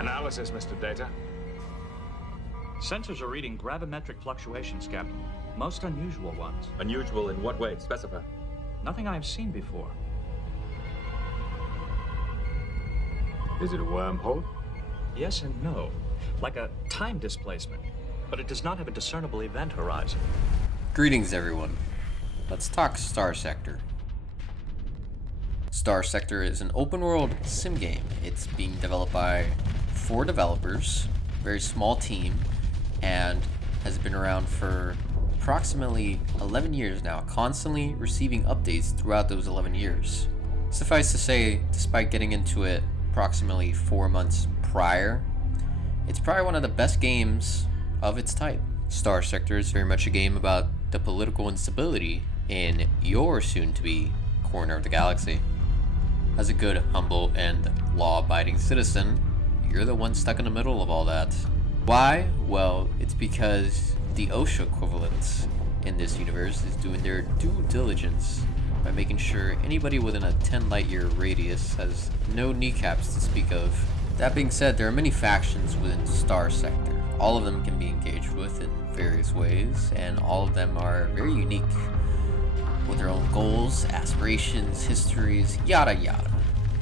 Analysis, Mr. Data. Sensors are reading gravimetric fluctuations, Captain. Most unusual ones. Unusual in what way? Specify. Nothing I have seen before. Is it a wormhole? Yes and no. Like a time displacement. But it does not have a discernible event horizon. Greetings, everyone. Let's talk Starsector. Starsector is an open-world sim game. It's being developed by 4 developers, a very small team, and has been around for approximately 11 years now, constantly receiving updates throughout those 11 years. Suffice to say, despite getting into it approximately 4 months prior, it's probably one of the best games of its type. Starsector is very much a game about the political instability in your soon-to-be corner of the galaxy. As a good, humble, and law-abiding citizen, you're the one stuck in the middle of all that. Why? Well, it's because the OSHA equivalent in this universe is doing their due diligence by making sure anybody within a 10 light-year radius has no kneecaps to speak of. That being said, there are many factions within Starsector. All of them can be engaged with in various ways, and all of them are very unique, with their own goals, aspirations, histories, yada yada.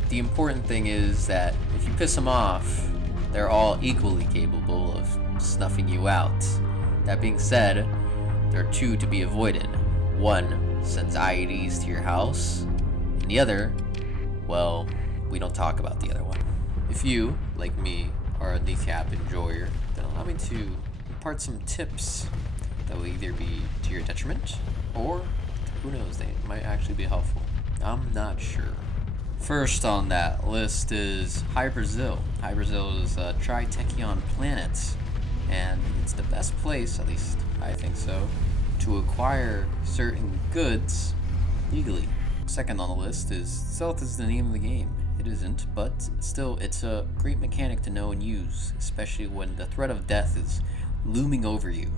The important thing is that if you piss them off, they're all equally capable of snuffing you out. That being said, there are 2 to be avoided. One sends IEDs to your house, and the other, well, we don't talk about the other one. If you, like me, are a kneecap enjoyer, then allow me to impart some tips that will either be to your detriment, or who knows, they might actually be helpful. I'm not sure. First on that list is Hyperzil. Hyperzil is a Tritechon planet, and it's the best place, at least I think so, to acquire certain goods legally. Second on the list is stealth is the name of the game. It isn't, but still, it's a great mechanic to know and use, especially when the threat of death is looming over you.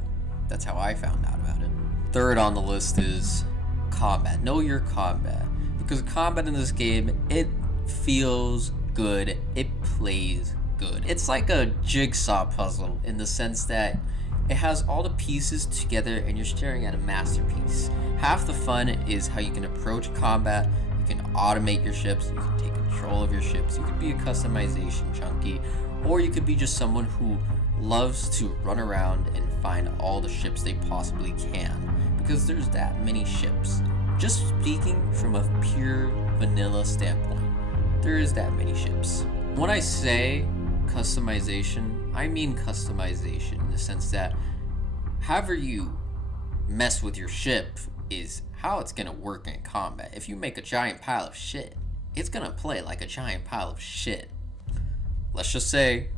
That's how I found out about it. Third on the list is combat. Know your combat. Because combat in this game, it feels good. It plays good. It's like a jigsaw puzzle in the sense that it has all the pieces together and you're staring at a masterpiece. Half the fun is how you can approach combat. You can automate your ships. You can take control of your ships. You could be a customization junkie, or you could be just someone who loves to run around and find all the ships they possibly can, because there's that many ships. Just speaking from a pure vanilla standpoint, there is that many ships. When I say customization, I mean customization in the sense that however you mess with your ship is how it's gonna work in combat. If you make a giant pile of shit, it's gonna play like a giant pile of shit. Let's just say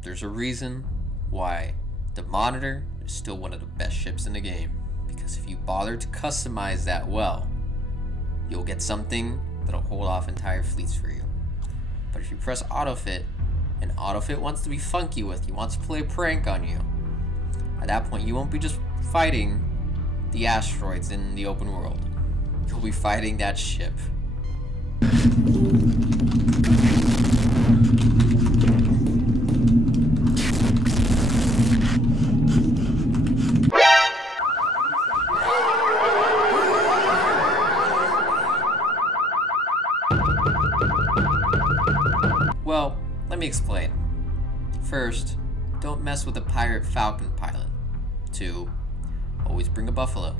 there's a reason why the Monitor is still one of the best ships in the game. Because if you bother to customize that well, you'll get something that'll hold off entire fleets for you. But if you press autofit, and autofit wants to be funky with you, wants to play a prank on you, at that point you won't be just fighting the asteroids in the open world. You'll be fighting that ship. Well, let me explain. First, don't mess with a pirate Falcon pilot. 2, always bring a buffalo.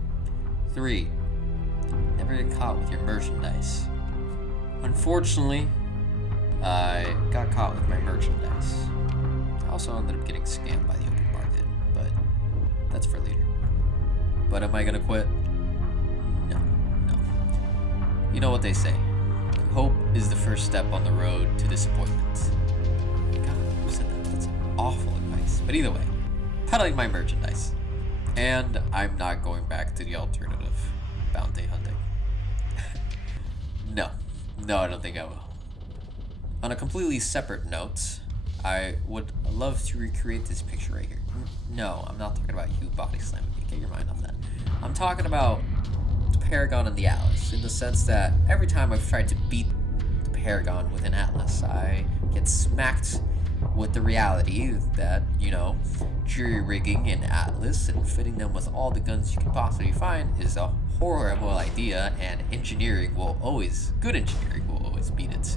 3, never get caught with your merchandise. Unfortunately, I got caught with my merchandise. I also ended up getting scammed by the open market, but that's for later. But am I gonna quit? No. You know what they say. Hope is the first step on the road to disappointment. God, who said that? That's awful advice. But either way, peddling my merchandise. And I'm not going back to the alternative, bounty hunting. No, I don't think I will. On a completely separate note, I would love to recreate this picture right here. No, I'm not talking about you body slamming me. Get your mind off that. I'm talking about the Paragon and the Atlas, in the sense that every time I've tried to beat the Paragon with an Atlas, I get smacked with the reality that, you know, jury-rigging an Atlas and fitting them with all the guns you can possibly find is a horrible idea, and good engineering will always beat it.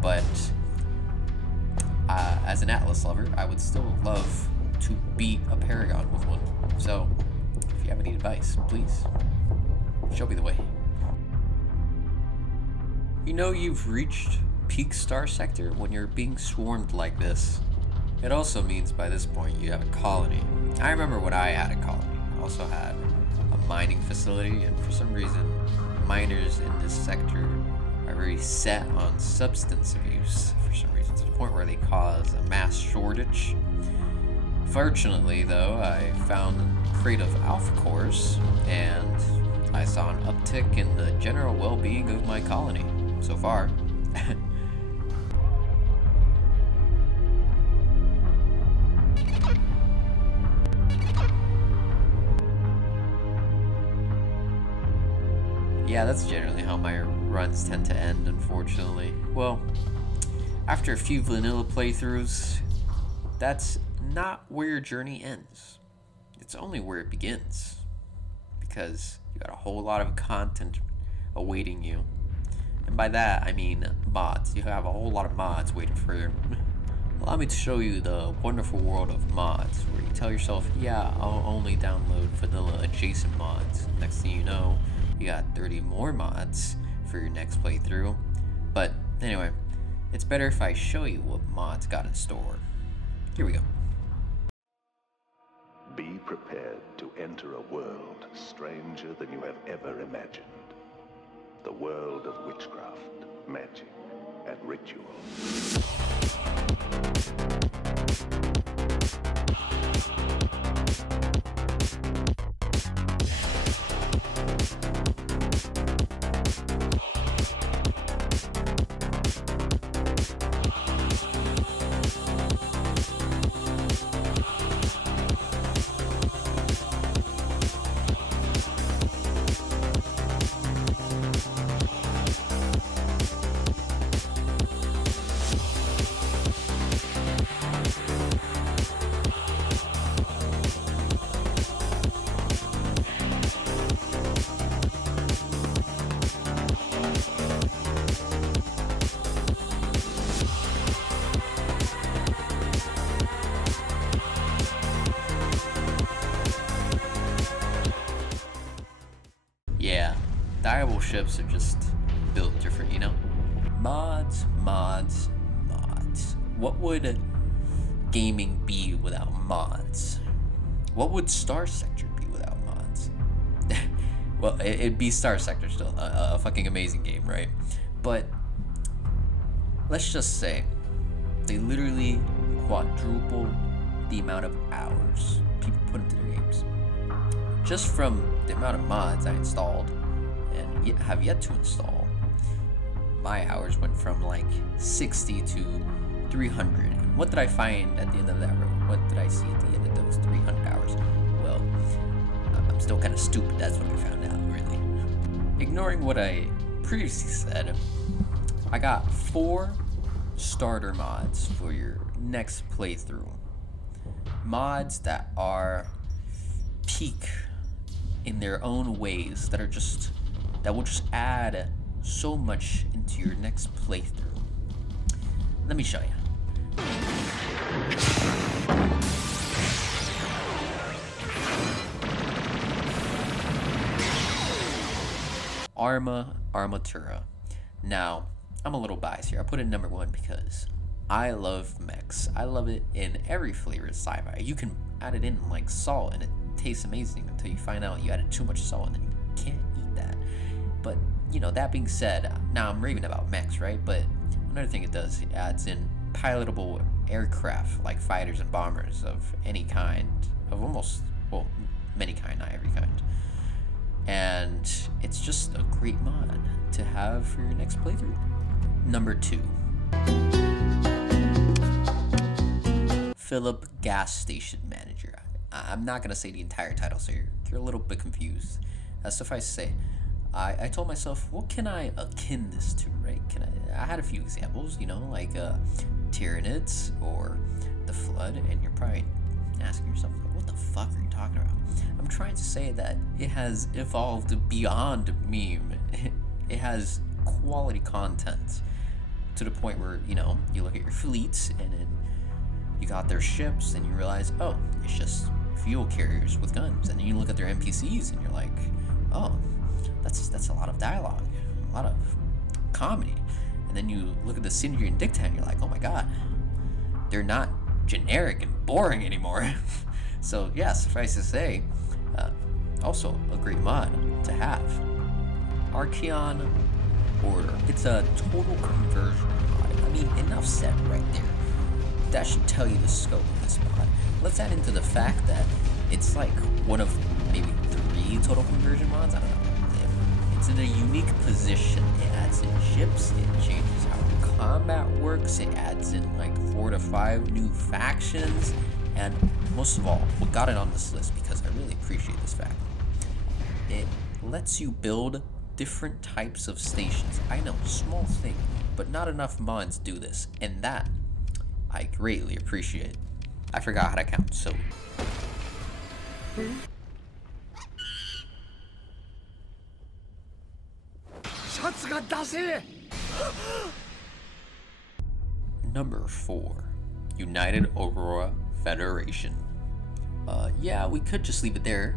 But as an Atlas lover, I would still love to beat a Paragon with one. So, if you have any advice, please show me the way. You know you've reached peak Starsector when you're being swarmed like this. It also means by this point you have a colony. I remember when I had a colony. I also had a mining facility, and for some reason, miners in this sector are very set on substance abuse for some reason, to the point where they cause a mass shortage. Fortunately, though, I found creative alpha cores, and I saw an uptick in the general well-being of my colony so far. Yeah, that's generally how my runs tend to end, unfortunately. Well, after a few vanilla playthroughs, that's not where your journey ends. It's only where it begins. Because you got a whole lot of content awaiting you. And by that, I mean mods. You have a whole lot of mods waiting for you. Allow me to show you the wonderful world of mods, where you tell yourself, yeah, I'll only download vanilla adjacent mods. Next thing you know, you got 30 more mods for your next playthrough. But anyway, it's better if I show you what mods got in store. Here we go. Be prepared to enter a world stranger than you have ever imagined. The world of witchcraft, magic, and ritual. Yeah, diable ships are just built different, you know? Mods, mods, mods. What would gaming be without mods? What would Starsector be without mods? Well, it'd be Starsector still, a fucking amazing game, right? But let's just say they literally quadruple the amount of hours people put into their games. Just from the amount of mods I installed and have yet to install, my hours went from like 60 to 300. And what did I find at the end of that road? What did I see at the end of those 300 hours? Well, I'm still kind of stupid. That's what I found out, really. Ignoring what I previously said, I got 4 starter mods for your next playthrough. Mods that are peak in their own ways, that will just add so much into your next playthrough. Let me show you. Armatura. Now, I'm a little biased here. I put it number 1 because I love mechs. I love it in every flavor of sci-fi. You can add it in like salt and it tastes amazing until you find out you added too much salt and then you can't eat that. But, you know, that being said, now I'm raving about mechs, right? But another thing it does, it adds in pilotable aircraft like fighters and bombers of any kind, of almost, well, many kind, not every kind. And it's just a great mod to have for your next playthrough. Number 2. Phillip Gas Station Manager. I'm not going to say the entire title, so you're a little bit confused. Suffice to say, I told myself, what can I akin this to, right? I had a few examples, you know, like Tyranids or Flood, and you're probably asking yourself, like, what the fuck are you talking about? I'm trying to say that it has evolved beyond meme. It has quality content to the point where, you know, you look at your fleets and then you got their ships and you realize, oh, it's just fuel carriers with guns. And then you look at their NPCs and you're like, oh, that's a lot of dialogue, a lot of comedy. And then you look at the scenery and dictate and you're like, oh my god, they're not generic and boring anymore. So yeah, suffice to say, also a great mod to have. Archeon Order. It's a total conversion mod. I mean, enough said right there. That should tell you the scope of this mod. Let's add into the fact that it's like one of maybe 3 total conversion mods. I don't know. It's in a unique position. It adds in ships, it changes how combat works, it adds in like 4 to 5 new factions, and most of all, what got it on this list, because I really appreciate this fact, it lets you build different types of stations. I know, small thing, but not enough mods do this, and that I greatly appreciate. I forgot how to count, so... Number 4, United Aurora Federation. Yeah, we could just leave it there,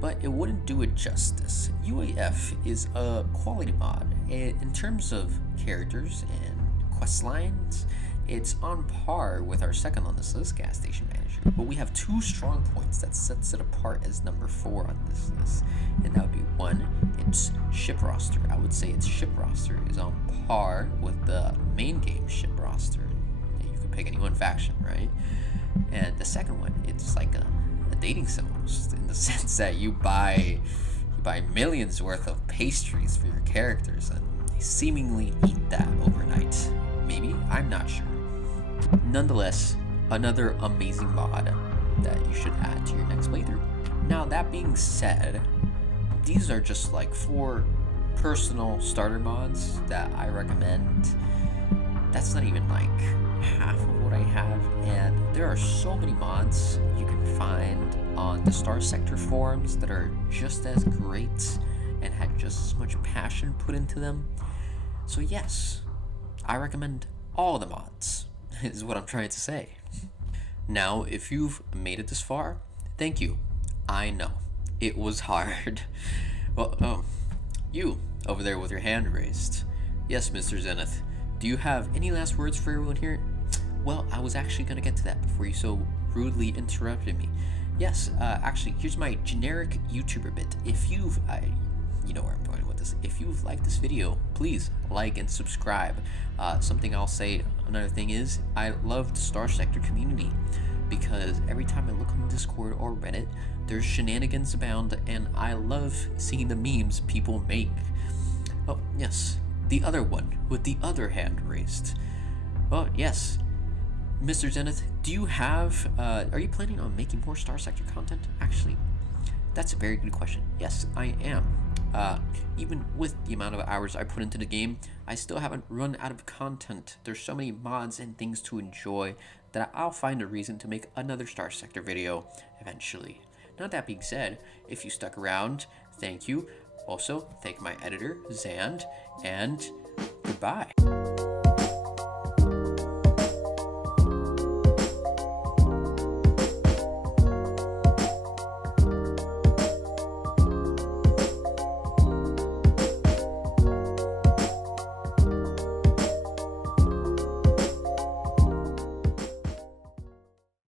but it wouldn't do it justice. UAF is a quality mod. In terms of characters and quest lines, it's on par with our second on this list, Gas Station Manager. But we have 2 strong points that sets it apart as number 4 on this list. And that would be 1, its ship roster. I would say its ship roster is on par with the main game ship roster. You could pick any one faction, right? And the second one, it's like a dating sim almost, in the sense that you buy millions worth of pastries for your characters and they seemingly eat that overnight. Maybe, I'm not sure. Nonetheless, another amazing mod that you should add to your next playthrough. Now, that being said, these are just like 4 personal starter mods that I recommend. That's not even like half of what I have, and there are so many mods you can find on the Starsector forums that are just as great and had just as much passion put into them. So yes, I recommend all the mods, is what I'm trying to say. Now, if you've made it this far, thank you. I know, it was hard. Well, you over there with your hand raised. Yes, Mr. Zenith. Do you have any last words for everyone here? Well, I was actually going to get to that before you so rudely interrupted me. Yes, actually, here's my generic YouTuber bit. If you've, you know where I'm going with this. If you've liked this video, please like and subscribe. Something I'll say, another thing is, I love the Starsector community because every time I look on Discord or Reddit, there's shenanigans abound, and I love seeing the memes people make. Oh, yes. The other one, with the other hand raised. Well, yes. Mr. Zenith, do you have, are you planning on making more Starsector content? Actually, that's a very good question. Yes, I am. Even with the amount of hours I put into the game, I still haven't run out of content. There's so many mods and things to enjoy that I'll find a reason to make another Starsector video eventually. Now, that being said, if you stuck around, thank you. Also, thank my editor, Zand, and goodbye.